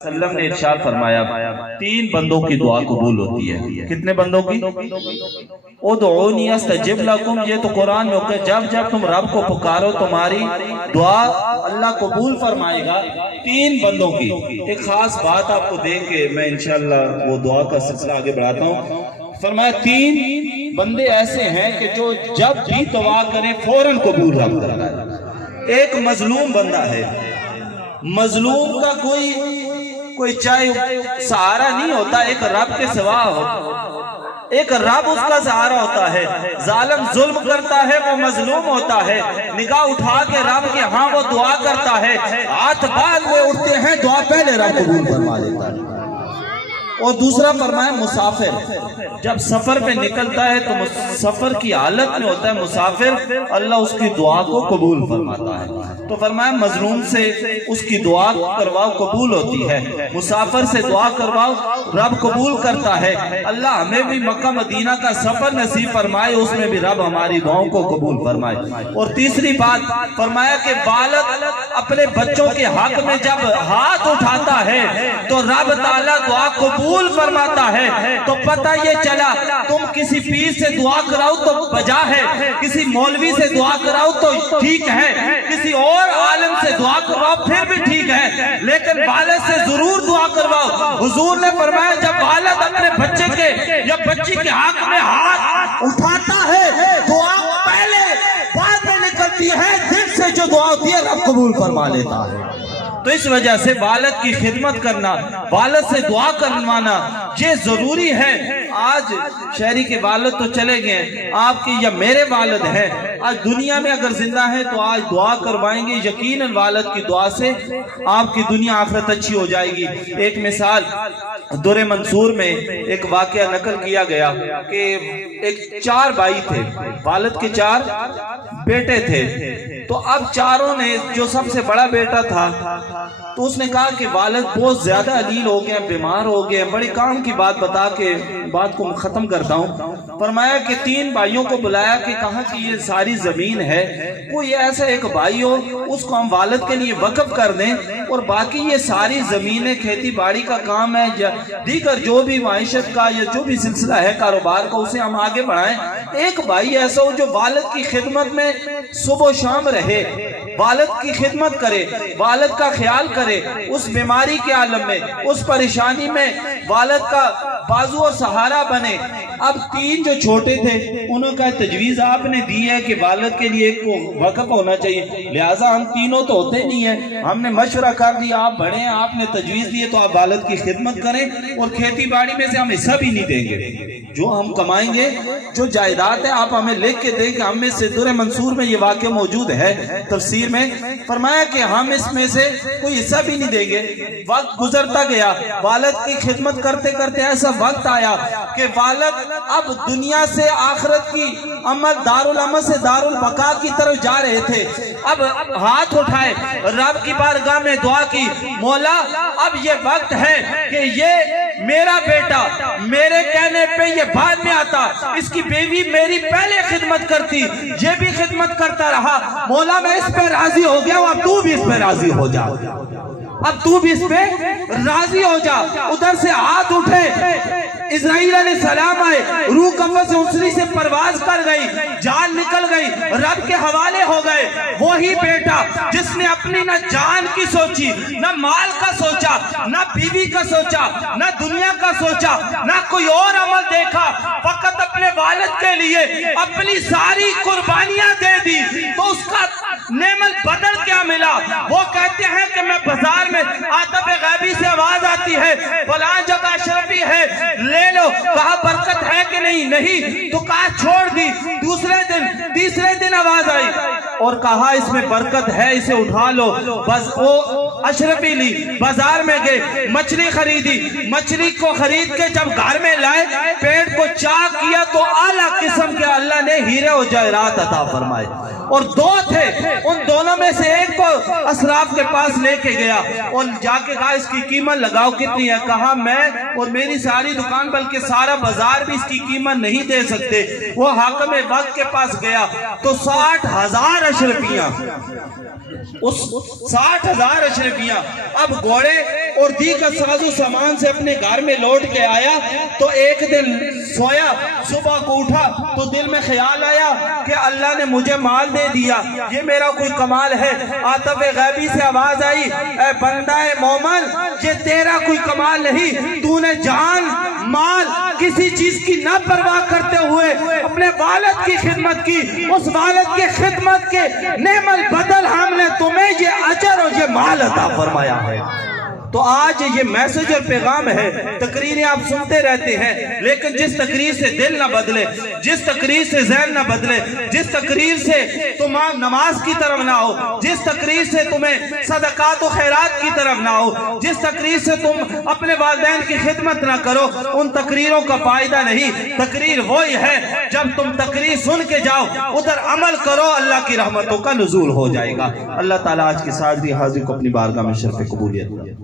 وسلم نے ارشاد فرمایا 3 بندوں کی دعا قبول ہوتی ہے۔ کتنے بندوں کی؟ ادعونی استجب لکم، یہ تو قرآن میں ہوتا ہے جب جب تم رب کو پکارو تمہاری دعا اللہ قبول فرمائے گا۔ 3 بندوں کی ایک خاص بات آپ کو دے کے میں انشاءاللہ وہ دعا کا سلسلہ آگے بڑھاتا ہوں۔ فرمایا 3 بندے ایسے ہیں کہ جو جب بھی دعا کریں فوراً قبول رب کرتا ہے۔ ایک مظلوم بندہ ہے، مظلوم کا کوئی چاہے سہارا نہیں ہوتا، ایک رب کے سوا ہو، ایک رب اس کا سہارا ہوتا ہے۔ ظالم ظلم کرتا ہے، وہ مظلوم ہوتا ہے، نگاہ اٹھا کے رب کے ہاں وہ دعا کرتا ہے، ہاتھ بعد میں اٹھتے ہیں، دعا پہلے رب قبول فرما لیتا ہے۔ اور دوسرا فرمایا مسافر جب سفر پہ نکلتا ہے تو سفر کی حالت میں ہوتا ہے مسافر، اللہ اس کی دعا کو قبول فرماتا ہے۔ تو فرمایا مظلوم سے اس کی دعا کرواؤ قبول ہوتی ہے، مسافر سے دعا کرواؤ رب قبول کرتا ہے۔ اللہ ہمیں بھی مکہ مدینہ کا سفر نصیب فرمائے، اس میں بھی رب ہماری دعاؤں کو قبول فرمائے۔ اور تیسری بات فرمایا کہ والد اپنے بچوں کے حق میں جب ہاتھ اٹھاتا ہے تو رب تعالیٰ دعا قبول فرماتا ہے۔ تو پتہ یہ چلا تم کسی پیر سے دعا کراؤ تو بجا ہے، کسی مولوی سے دعا کراؤ تو ٹھیک ہے، کسی اور عالم سے دعا کرواؤ پھر بھی ٹھیک ہے، لیکن والد سے ضرور دعا کرواؤ۔ حضور نے فرمایا جب والد اپنے بچے کے یا بچی کے حق میں ہاتھ اٹھاتا ہے دعا پہلے بعد میں نکلتی ہے، دل سے جو دعا ہوتی ہے رب قبول فرما لیتا ہے۔ تو اس وجہ سے والد کی خدمت کرنا، والد سے دعا کروانا یہ ضروری ہے۔ آج شہری کے والد تو چلے گئے، آپ کی یا میرے والد ہیں آج دنیا میں اگر زندہ ہیں تو آج دعا کروائیں گے، یقیناً والد کی دعا سے آپ کی دنیا آخرت اچھی ہو جائے گی۔ ایک مثال در منصور میں ایک واقعہ نقل کیا گیا کہ ایک 4 بھائی تھے، والد کے 4 بیٹے تھے، تو اب چاروں نے جو سب سے بڑا بیٹا تھا تو اس نے کہا کہ والد بہت زیادہ علیل ہو گئے، بیمار ہو گئے، بڑے کام کی بات بتا کے بات کو ختم کرتا ہوں۔ فرمایا کہ 3 بھائیوں کو بلایا کہ کہا کہ یہ ساری زمین ہے، کوئی ایسا ایک بھائی ہو اس کو ہم والد کے لیے وقف کر دیں، اور باقی یہ ساری زمینیں کھیتی باڑی کا کام ہے یا دیگر جو بھی معیشت کا یا جو بھی سلسلہ ہے کاروبار کا اسے ہم آگے بڑھائیں۔ ایک بھائی ایسا ہو جو والد کی خدمت میں صبح و شام رہے، والد کی خدمت کرے، والد کا خیال کرے، اس بیماری کے عالم میں، اس پریشانی میں والد کا بازو اور سہارا بنے۔ اب 3 جو چھوٹے تھے انہوں کا تجویز آپ نے دی ہے کہ والد کے لیے ایک کو وقف ہونا چاہیے، لہٰذا ہم تینوں تو ہوتے نہیں ہیں، ہم نے مشورہ کر دیا، آپ بڑے ہیں، آپ نے تجویز دیے تو آپ والد کی خدمت کریں، اور کھیتی باڑی میں سے ہم حصہ بھی نہیں دیں گے، جو ہم کمائیں گے جو جائیداد ہے آپ ہمیں لکھ کے دیں کہ ہم میں سے در منصور میں یہ واقعہ موجود ہے تفسیر میں، فرمایا کہ ہم اس میں سے کوئی حصہ بھی نہیں دیں گے۔ وقت گزرتا گیا، والد کی خدمت کرتے کرتے ایسا وقت آیا کہ والد اب دنیا سے آخرت کی عمل دارالعمل سے دارالبقا کی طرف جا رہے تھے۔ اب ہاتھ اٹھائے رب کی بارگاہ میں دعا کی، مولا اب یہ وقت ہے کہ یہ میرا بیٹا میرے کہنے پہ یہ بعد میں آتا، اس کی بیوی میری پہلے خدمت کرتی، یہ بھی خدمت کرتا رہا، مولا میں اس پہ راضی ہو گیا، اب تو بھی اس پہ راضی ہو جا، اب تو بھی اس پہ راضی ہو جا۔ ادھر سے ہاتھ اٹھے، اسرائیل علیہ السلام آئے، روح قفس انسری سے پرواز کر گئی، جان نکل گئی، رب کے حوالے ہو گئے۔ وہی بیٹا جس نے اپنی نہ جان کی سوچی، نہ مال کا سوچا، نہ بیوی کا سوچا، نہ دنیا کا سوچا، نہ کوئی اور عمل دیکھا، فقط اپنے والد کے لیے اپنی ساری قربانیاں دے دی، تو اس کا نعم البدل کیا ملا؟ وہ کہتے ہیں کہ میں بازار میں آتف غیبی سے آواز آتی ہے فلاں جگہ اشرفی ہے لے لو، کہا برکت ہے کہ نہیں، تو کہا چھوڑ دی۔ دوسرے دن تیسرے دن آواز آئی اور کہا اس میں برکت ہے، اسے اٹھا لو، بس وہ اشرفی لی، بازار میں گئے، مچھلی خریدی، مچھلی کو خرید کے جب گھر میں لائے، پیٹ کو چاک کیا تو اعلیٰ قسم کے اللہ نے ہیرے و جواہرات عطا فرمائے، اور 2 تھے، ان دونوں میں سے ایک کو اسراف کے پاس لے کے گیا اور جا کے کہا اس کی قیمت لگاؤ کتنی ہے؟ کہا میں اور میری ساری دکان بلکہ سارا بازار بھی اس کی قیمت نہیں دے سکتے۔ وہ حاکم وقت کے پاس گیا تو 60,000 اشرفیاں، اس 60,000 اشرفیاں، اب گھوڑے اور دیگر سازو سامان سے اپنے گھر میں لوٹ کے آیا تو ایک دن سویا، صبح کو اٹھا تو دل میں خیال آیا کہ اللہ نے مجھے مال دے دیا، یہ میرا کوئی کمال ہے۔ عاطف غیبی سے آواز آئی، اے بندہ مومن، یہ تیرا کوئی کمال نہیں، تو نے جان مال کسی چیز کی نہ پرواہ کرتے ہوئے اپنے والد کی خدمت کی، اس والد کے خدمت کے نعم البدل ہم نے تمہیں یہ اجر اور یہ مال عطا فرمایا ہے۔ تو آج یہ میسج اور پیغام ہے، تقریریں آپ سنتے رہتے ہیں لیکن جس تقریر سے دل نہ بدلے، جس تقریر سے ذہن نہ بدلے، جس تقریر سے تم نماز کی طرف نہ ہو، جس تقریر سے تمہیں صدقات و خیرات کی طرف نہ ہو، جس تقریر سے تم اپنے والدین کی خدمت نہ کرو، ان تقریروں کا فائدہ نہیں۔ تقریر وہی ہے جب تم تقریر سن کے جاؤ، ادھر عمل کرو، اللہ کی رحمتوں کا نزول ہو جائے گا۔ اللہ تعالیٰ آج کی ساری حاضری کو اپنی بارگاہ میں شرف قبولیت